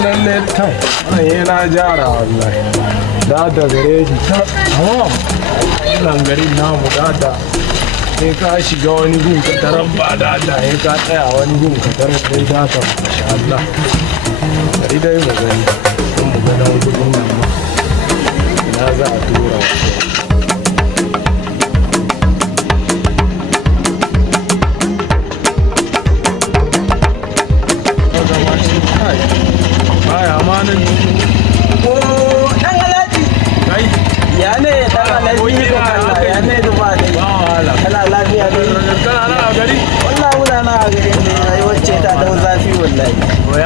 lalle kai wannan na jara wallahi da gare shi ta amma wannan garin namu da sai ka shiga wani gun ka tarar ba da sai ka tsaya wani gun ka tarar dai da ka masha Allah sai dai mu gani mu ga dan gudun nan ina za a tura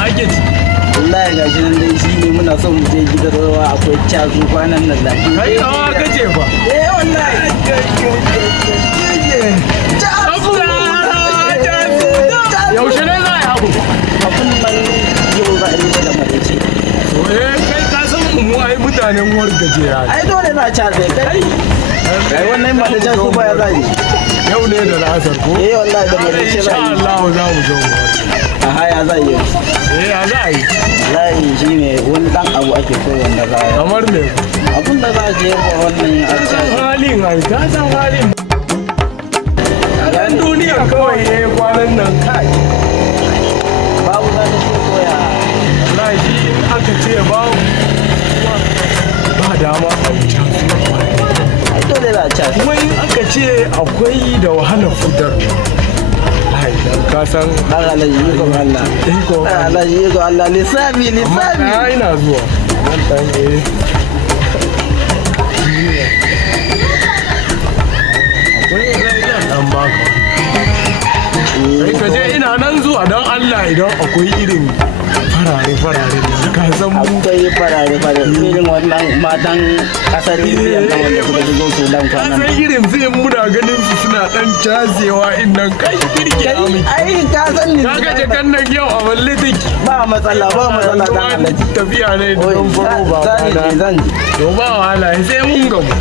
wallahi ga shi nan dai shi ne muna son mu je gidan rawa akwai cazu kwanan nan da kai rawa kace fa wallahi yaushe ne za a yi abu abun nan yau za a yi da marici kai ka san mu ai mutanen wargaje ya ai dole na cazu kai wannan ba da cazu ba ya zai yau ne da la'asar ko wallahi da marici insha Allah za mu zo mu aha ya zai yi ya za a yi layi shi ne wani dan abu ake so wanda za a yi kamar ne abun da za a je wannan a cazu halin ai ka san halin dan duniya kawai ne kwanan nan kai babu za ta ce koya wallahi shi aka ce babu ba dama a wuce ai dole za a cazu kuma in aka ce akwai da wahalar fitar ai dan ka san dan alaji yi ko Allah dan alaji yi ko Allah lissafi ai ina zuwa dan dan dan baka kai ka je ina nan zuwa don Allah idan akwai irin farare ka san mu akwai farare irin wannan matan kasar Libya da wanda suka shigo Sudan ka kwanan san irin sai muna ganin su suna dan cazewa innan kai kirki ai ka san ni kaga je kan nan yau a walle take ba matsala dan alaji tafiya ne don faro ba zan to ba wahala sai mun gamu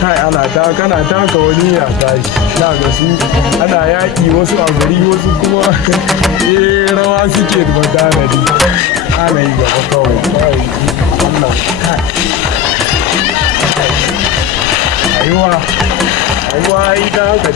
kai ana ta kana taka wani ya tashi na ga su ana yaƙi wasu a gari wasu kuma rawa suke da tanadi ana yi gaba kawai wannan kai aiwa yi ta haka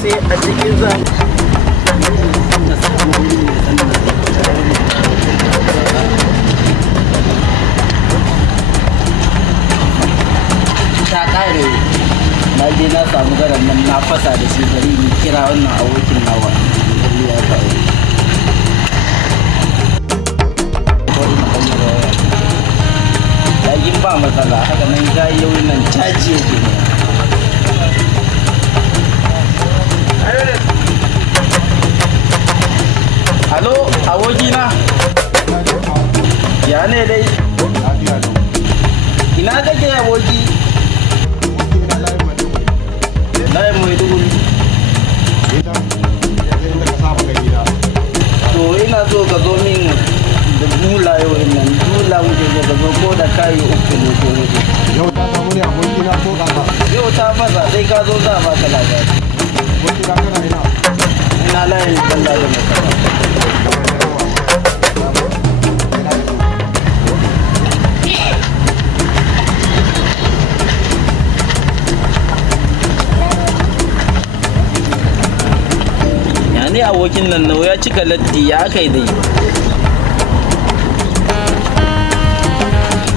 sai a cikin zan ta kare na je na samu garan nan na fasa da shi gari ni kira wannan abokin nawa ya faru yayin ba matsala haka nan ga yau nan caji yake Halo, abokina? Ya ne dai? Ina kake aboki? Layin Maiduguri. To ina so ka zo min da dula yau nan, dula muke so ka zo ko da kayi uku ne ko ne. yau ta samu ne abokina ko kaka Yau ta fasa sai ka zo za a baka labari. abokina kana ina Ina layin kalla da mai ne abokin nan nawa ya cika latti ya kai dai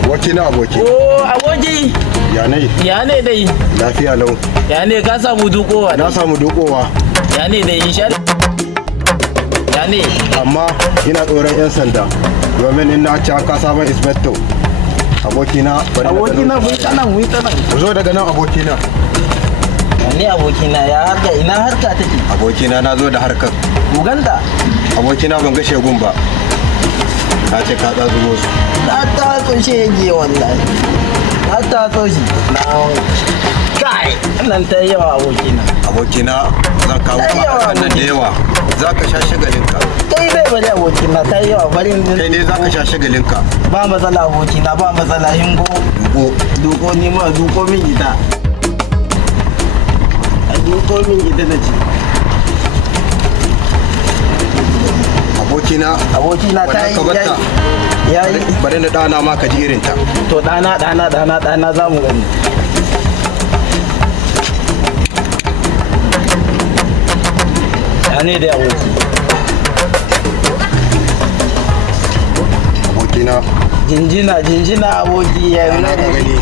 wakina aboki aboki ya ne dai lafiya lau ya ne ka samu dukowa na samu dukowa ya ne dai insha ya ne amma ina tsoron yan sanda domin in na ci aka sabon inspector abokina abokina mu ta nan ku zo daga nan abokina ne abokina ya harka ina harka take abokina na zo da harkar Uganda abokina ban ga shegun ba na ce ka tsazugo su na ta so shege wallahi na ta so shi na kai nan ta yawa abokina. Abokina zan kawo maka nan da yawa. Za ka sha shagalinka. Kai bai bari abokina ta yawa bari. Kai ne za ka sha shagalinka. Ba matsala abokina ba matsala hingo. Duko ni ma duko min ita. A duko min ita na ce. Abokina ta yi yayi. Bari na ɗana ma ka ji irinta. To ɗana za mu gani. Ya ne da aboki. Abokina. Jinjina aboki ya yi na gani.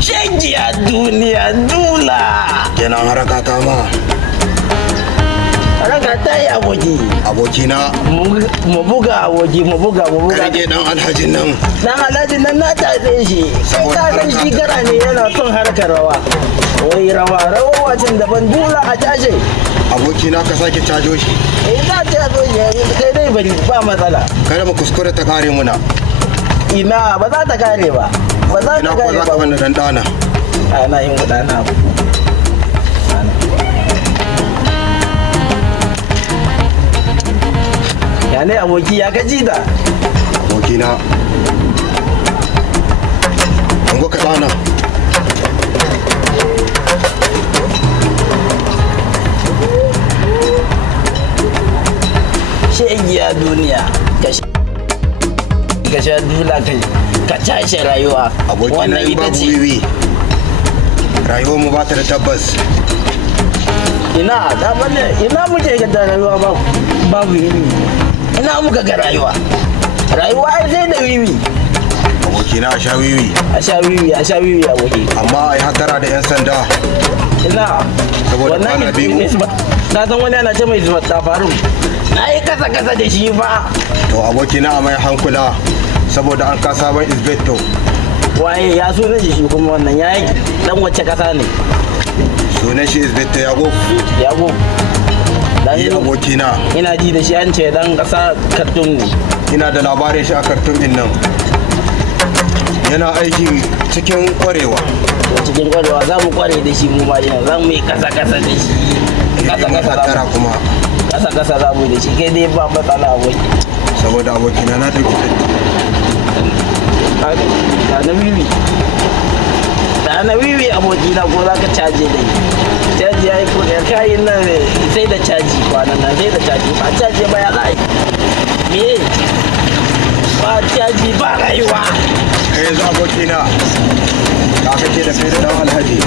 Shagiya duniya dula. Kenan haraka ta ma. Haraka ta yi aboki. Abokina. Mu buga aboki mu buga. Rage dan alhajin nan. Dan alhajin nan na tafe shi. Sai ka san shi gara ne yana son harkar rawa. Wai rawa wacin daban dula a tashi. Abokina ka sake cajo shi. Za ta zo shi kai dai bari ba matsala. Kada mu kuskure ta kare muna. Ina ba za ta kare ba. Ba za ta kare ba. Ina ko za ka bani dan dana. Ana yin gudana abu. Ya ne aboki ya gaji da. Abokina. An go ka dana. Shegiya duniya ka sha dula ka tashi rayuwa. Abokina in babu wiwi rayuwar mu ba ta da tabbas. Ina muke ga rayuwa babu wiwi. Ina muka ga rayuwa ai sai da wiwi. Abokina a sha wiwi. A sha wiwi aboki. Amma ai hatara da 'yan sanda. Ina saboda kwana biyu. Na san wani ana ce mai zuwa ta faru. Na yi kasa da shi ba. To abokina a mai hankula saboda an ka sabon isbeto. Waye ya sunan shi kuma wannan ya yi dan wacce kasa ne? Sunan shi isbeto yago. Yi abokina. Ina ji da shi an ce dan kasa kartun ne. Ina da labarin shi a kartun din nan. Yana aiki cikin kwarewa. Cikin kwarewa za mu kware da shi mu ma za mu yi kasa da shi. Kasa kuma. Kasa za mu yi da shi kai dai ba matsala aboki. Saboda abokina na ɗauki da na wiwi abokina ko za ka caje da ni. Caji ya yi kudin kayan nan sai da caji kwanan nan sai da caji ba caji ba ya zai. Me? Ba caji ba rayuwa. Kai yanzu abokina ka kake da kai da dan alhaji.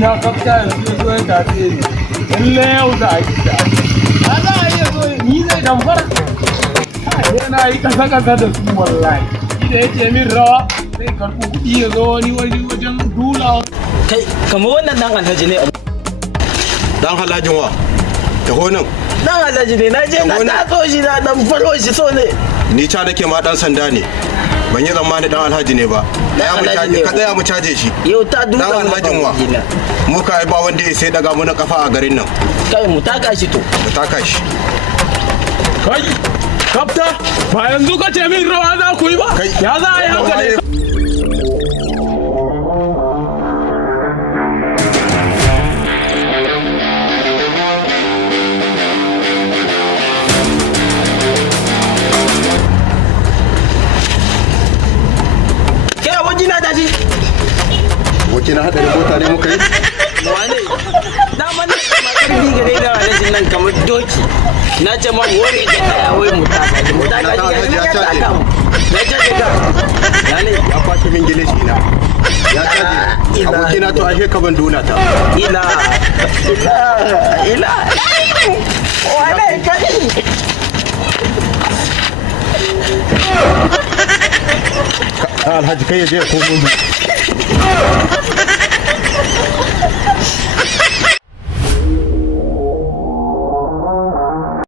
na kafta yanzu zo ya tafi ne lalle yau za a yi ta ana iya zo ni zai damfara yana yi kasa da su wallahi shi da yake min rawa zai karɓi kuɗi ya zo wani wajen dula kai kamar wannan dan alhaji ne dan halajin wa taho nan dan alhaji ne na je na tatso shi na dan faro shi so ne ni ca nake ma dan sanda ne ban yi zamani dan alhaji ne ba ka tsaya mu caje shi yau ta duka dan alhajin wa mu ka ba wanda ya sai daga muna kafa a garin nan kai mu taka shi to mu taka shi kai kafta ba yanzu ka ce min rawa za ku yi ba ya za a yi haka ne wakilin hadarin mota ne muka yi wane dama ne kuma karfi gare da alhajin nan kamar doki na ce ma wani ke taya wai mu taka shi ya taka mu ya caje ka ya ne ya kwashe min gilishi na ya caje abokina to ashe ka ban duna ta ila wane kai alhaji kai ya je ko mun